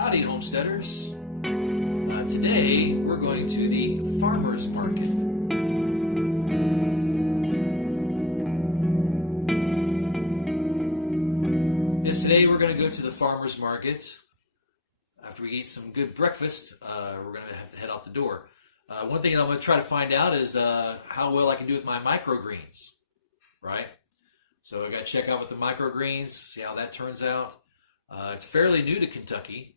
Howdy, homesteaders. Today we're going to the farmer's market. Today we're going to go to the farmer's market. After we eat some good breakfast, we're going to have to head out the door. One thing I'm going to try to find out is how well I can do with my microgreens, right? So I got to check out with the microgreens, see how that turns out. It's fairly new to Kentucky,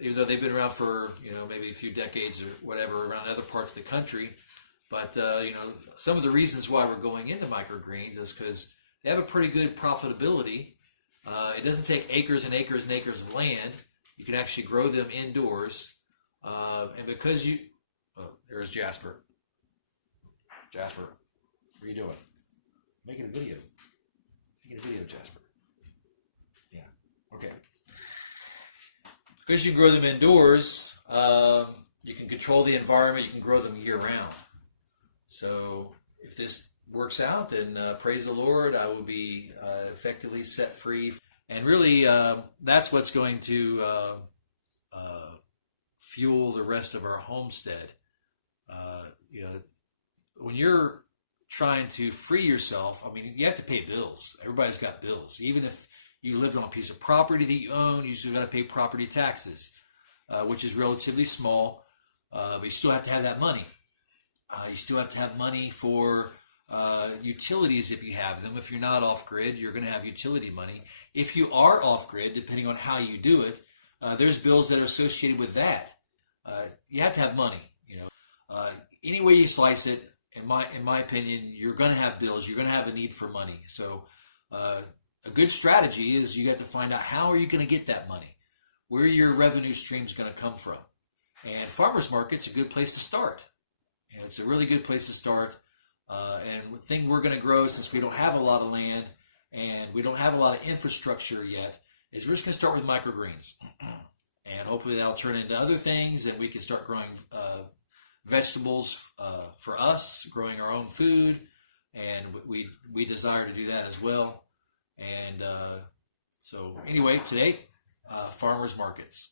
even though they've been around for maybe a few decades or whatever around other parts of the country. But some of the reasons why we're going into microgreens is because they have a pretty good profitability. It doesn't take acres and acres and acres of land. You can actually grow them indoors. And because there's Jasper. Jasper, what are you doing? Making a video. Making a video, Jasper. Yeah, okay. Because you can grow them indoors, you can control the environment, you can grow them year-round. So if this works out, then praise the Lord, I will be effectively set free. And really, that's what's going to fuel the rest of our homestead. When you're trying to free yourself, I mean, you have to pay bills. Everybody's got bills. Even if you lived on a piece of property that you own, you still got to pay property taxes, which is relatively small, but you still have to have that money. You still have to have money for utilities if you have them. If you're not off-grid, you're going to have utility money. If you are off-grid, depending on how you do it, there's bills that are associated with that. You have to have money. Any way you slice it, in my opinion, you're going to have bills. You're going to have a need for money. So a good strategy is you have to find out how are you going to get that money, where your revenue stream is going to come from. And farmers market's a good place to start. It's a really good place to start. And the thing we're going to grow, since we don't have a lot of land and we don't have a lot of infrastructure yet, is we're just going to start with microgreens. And hopefully that'll turn into other things, and we can start growing vegetables for us, growing our own food, and we desire to do that as well. And so anyway, today, farmers markets.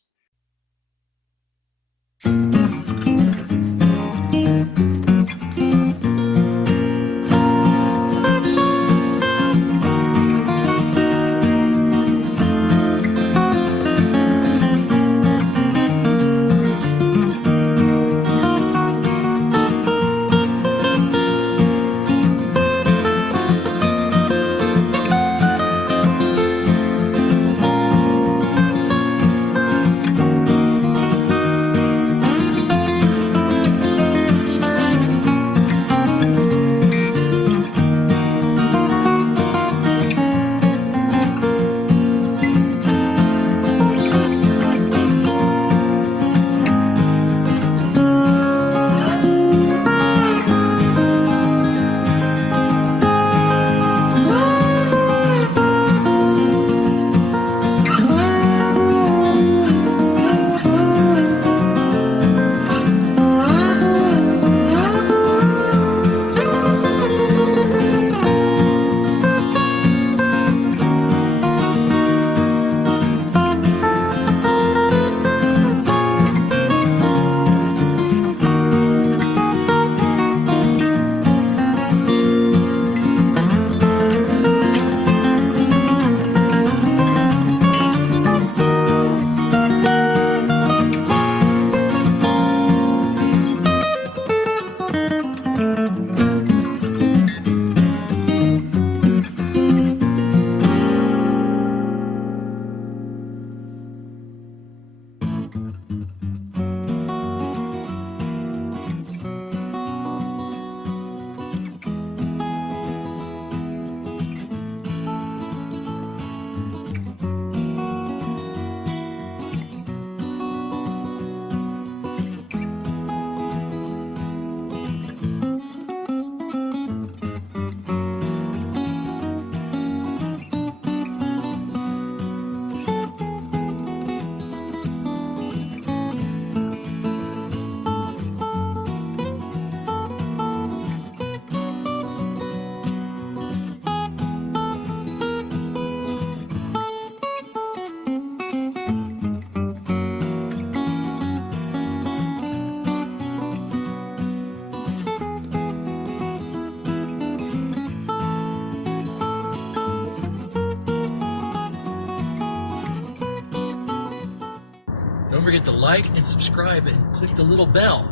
Don't forget to like and subscribe and click the little bell.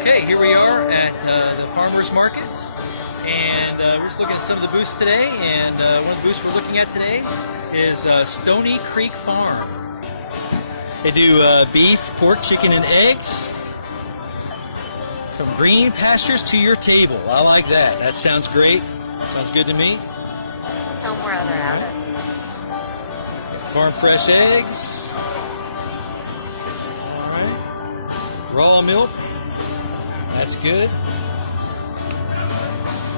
Okay, here we are at the farmers market, and we're just looking at some of the booths today. And one of the booths we're looking at today is Stony Creek Farm. They do beef, pork, chicken, and eggs. From green pastures to your table. I like that. That sounds great. Sounds good to me. Tell them where they're at. Farm fresh eggs. All right. Raw milk. That's good.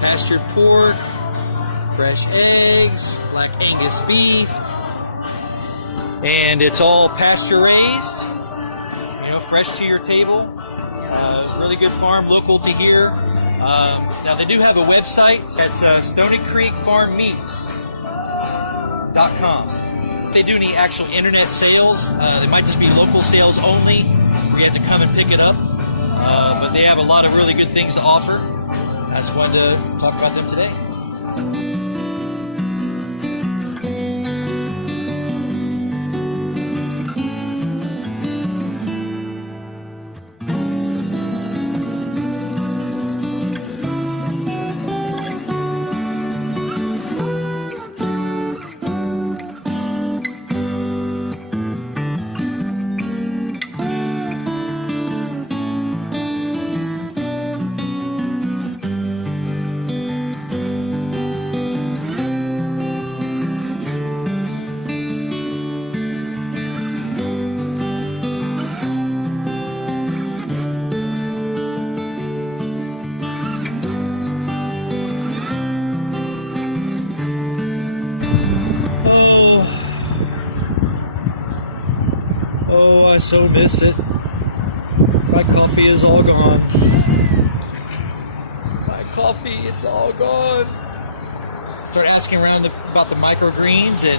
Pastured pork, fresh eggs, Black Angus beef, and it's all pasture raised. You know, fresh to your table. Really good farm, local to here. Now they do have a website. It's StonyCreekFarmMeats.com. If they do any actual internet sales, they might just be local sales only, where you have to come and pick it up. But they have a lot of really good things to offer. I just wanted to talk about them today. Oh, I so miss it. My coffee is all gone. My coffee, it's all gone. Start asking around about the microgreens, and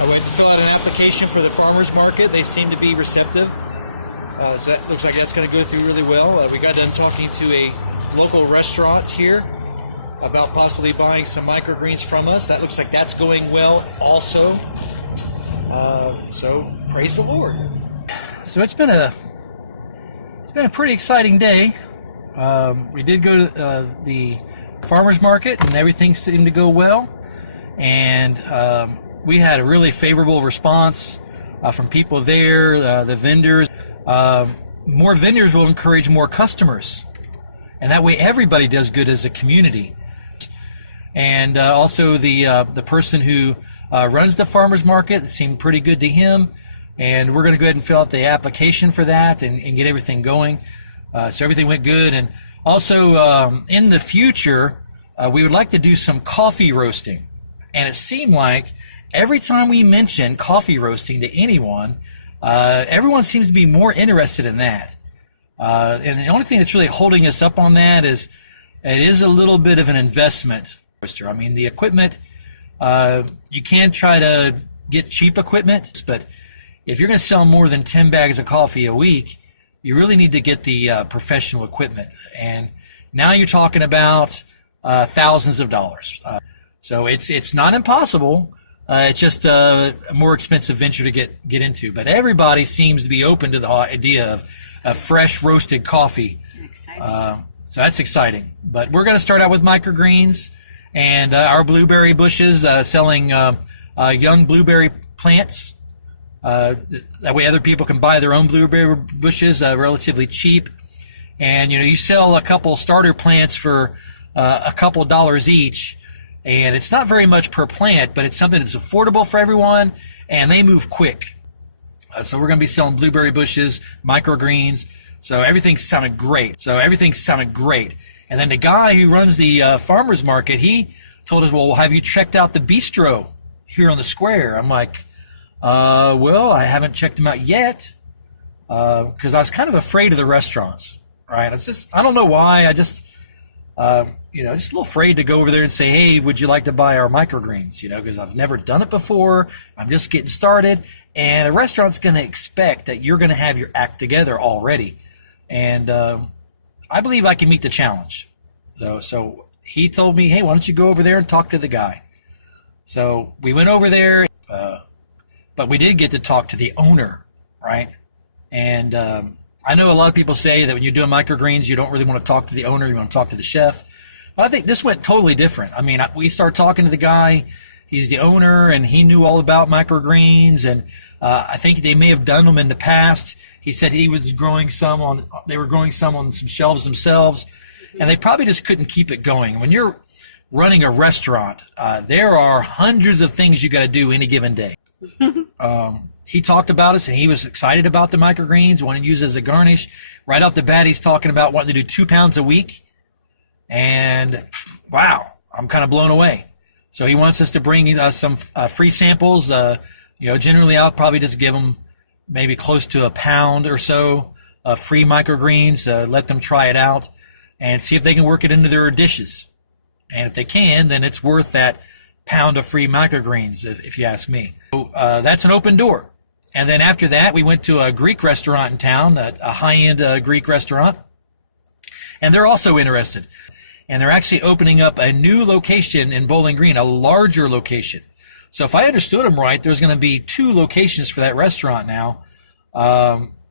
I went to fill out an application for the farmers market. They seem to be receptive. So that looks like that's going to go through really well. We got done talking to a local restaurant here about possibly buying some microgreens from us. That looks like that's going well also. So praise the Lord. So it's been a pretty exciting day. We did go to the farmers market, and everything seemed to go well. And we had a really favorable response from people there, the vendors. More vendors will encourage more customers, and that way everybody does good as a community. And also the person who runs the farmers market, it seemed pretty good to him. And we're going to go ahead and fill out the application for that and get everything going. So everything went good. And also in the future, we would like to do some coffee roasting. And it seemed like every time we mention coffee roasting to anyone, everyone seems to be more interested in that. And the only thing that's really holding us up on that is it is a little bit of an investment. I mean, the equipment, you can try to get cheap equipment, but if you're going to sell more than 10 bags of coffee a week, you really need to get the professional equipment. And now you're talking about thousands of dollars. So it's not impossible. It's just a more expensive venture to get into. But everybody seems to be open to the idea of fresh roasted coffee. So that's exciting. But we're going to start out with microgreens and our blueberry bushes, selling young blueberry plants. That way other people can buy their own blueberry bushes relatively cheap. and you sell a couple starter plants for a couple dollars each, and it's not very much per plant, but it's something that's affordable for everyone, and they move quick. So we're going to be selling blueberry bushes, microgreens. So everything sounded great. And then the guy who runs the farmer's market, he told us, well, have you checked out the bistro here on the square? I'm like, well, I haven't checked them out yet, because I was kind of afraid of the restaurants, right? I don't know why. I just a little afraid to go over there and say, hey, would you like to buy our microgreens? Because I've never done it before. I'm just getting started. And a restaurant's going to expect that you're going to have your act together already. And I believe I can meet the challenge. So he told me, hey, why don't you go over there and talk to the guy? So we went over there, but we did get to talk to the owner, right? And I know a lot of people say that when you're doing microgreens, you don't really want to talk to the owner, you want to talk to the chef. But I think this went totally different. I mean, we started talking to the guy. He's the owner, and he knew all about microgreens, and I think they may have done them in the past. He said they were growing some on some shelves themselves, and they probably just couldn't keep it going. When you're running a restaurant, there are hundreds of things you got to do any given day. He talked about us, and he was excited about the microgreens, wanting to use it as a garnish. Right off the bat, he's talking about wanting to do 2 pounds a week. And wow, I'm kind of blown away. So he wants us to bring some free samples. Generally I'll probably just give them maybe close to a pound or so of free microgreens, let them try it out and see if they can work it into their dishes. And if they can, then it's worth that pound of free microgreens, if you ask me. So that's an open door. And then after that, we went to a Greek restaurant in town, a high-end Greek restaurant. And they're also interested. And they're actually opening up a new location in Bowling Green, a larger location. So if I understood them right, there's going to be 2 locations for that restaurant now.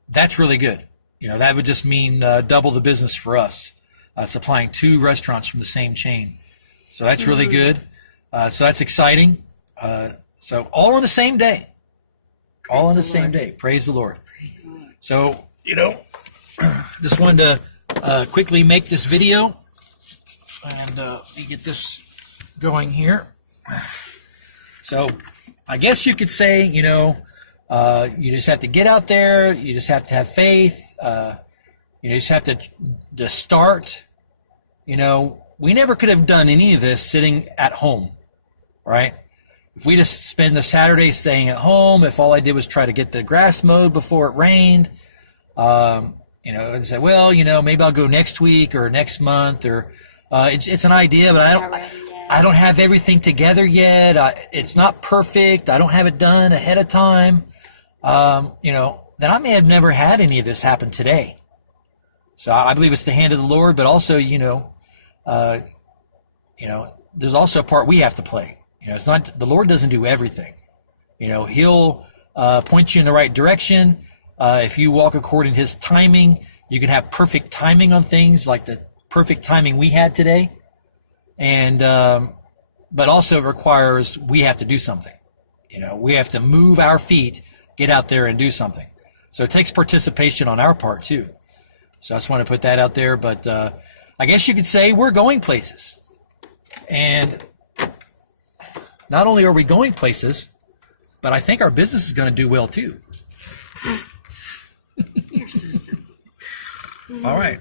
That's really good. That would just mean double the business for us, supplying 2 restaurants from the same chain. So that's really good. So that's exciting. So all on the same day. All on the same day. Praise the Lord. So, just wanted to quickly make this video. And let me get this going here. So I guess you could say, you just have to get out there. You just have to have faith. You just have to start. We never could have done any of this sitting at home, right? If we just spend the Saturday staying at home, if all I did was try to get the grass mowed before it rained, and say, well, maybe I'll go next week or next month, or it's an idea, but I don't have everything together yet. It's not perfect. I don't have it done ahead of time. Then I may have never had any of this happen today. So I believe it's the hand of the Lord, but also, there's also a part we have to play. It's not, the Lord doesn't do everything. He'll point you in the right direction. If you walk according to his timing, you can have perfect timing on things, like the perfect timing we had today. And but also it requires we have to do something. We have to move our feet, get out there and do something. So it takes participation on our part too. So I just want to put that out there. But I guess you could say we're going places. And not only are we going places, but I think our business is going to do well too. You're so simple. All right.